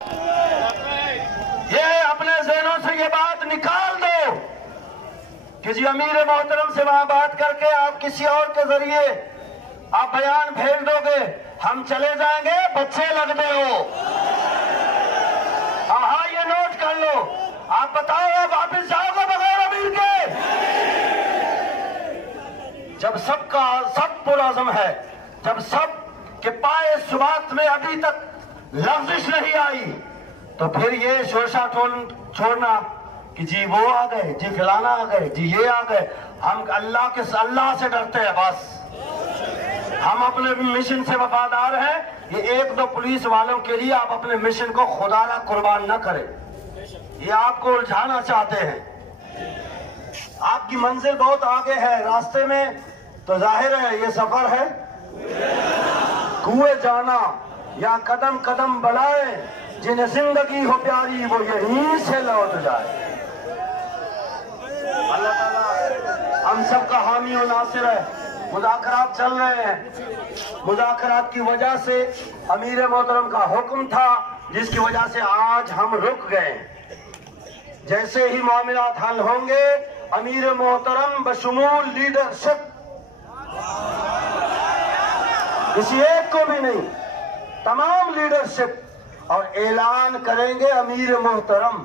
ये अपने ज़हनों से ये बात निकाल दो कि जी अमीर मोहतरम से वहां बात करके आप किसी और के जरिए आप बयान भेज दोगे, हम चले जाएंगे, बच्चे लगते हो। हाँ, ये नोट कर लो। आप बताओ, आप वापिस जाओगे बगैर अमीर के? जब सबका सब पुरअज़्म है, जब सब के पाए सुबात में अभी तक लफ्ज़िश नहीं आई, तो फिर ये शोरशा छोड़ना कि जी वो आ गए, जी फलाना आ गए, जी ये आ गए। हम अल्लाह से डरते हैं, बस हम अपने मिशन से वफादार हैं। ये एक दो पुलिस वालों के लिए आप अपने मिशन को खुदारा कुर्बान न करें। ये आपको उलझाना चाहते हैं। आपकी मंजिल बहुत आगे है, रास्ते में तो जाहिर है ये सफर है कुएं जाना या कदम कदम बढ़ाए, जिन्हें जिंदगी हो प्यारी वो यहीं से लौट जाए। अल्लाह ताला हम सबका हामी और नासिर है। मुज़ाकरात चल रहे हैं, मुज़ाकरात की वजह से अमीर मोहतरम का हुक्म था, जिसकी वजह से आज हम रुक गए। जैसे ही मामलात हल होंगे, अमीर मोहतरम बशमूल लीडरशिप, किसी एक को भी नहीं, तमाम लीडरशिप, और ऐलान करेंगे अमीर मोहतरम।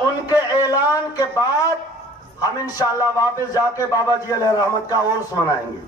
उनके ऐलान के बाद हम इंशाअल्लाह वापस जाके बाबा जी अलैहि रहमत का उर्स मनाएंगे।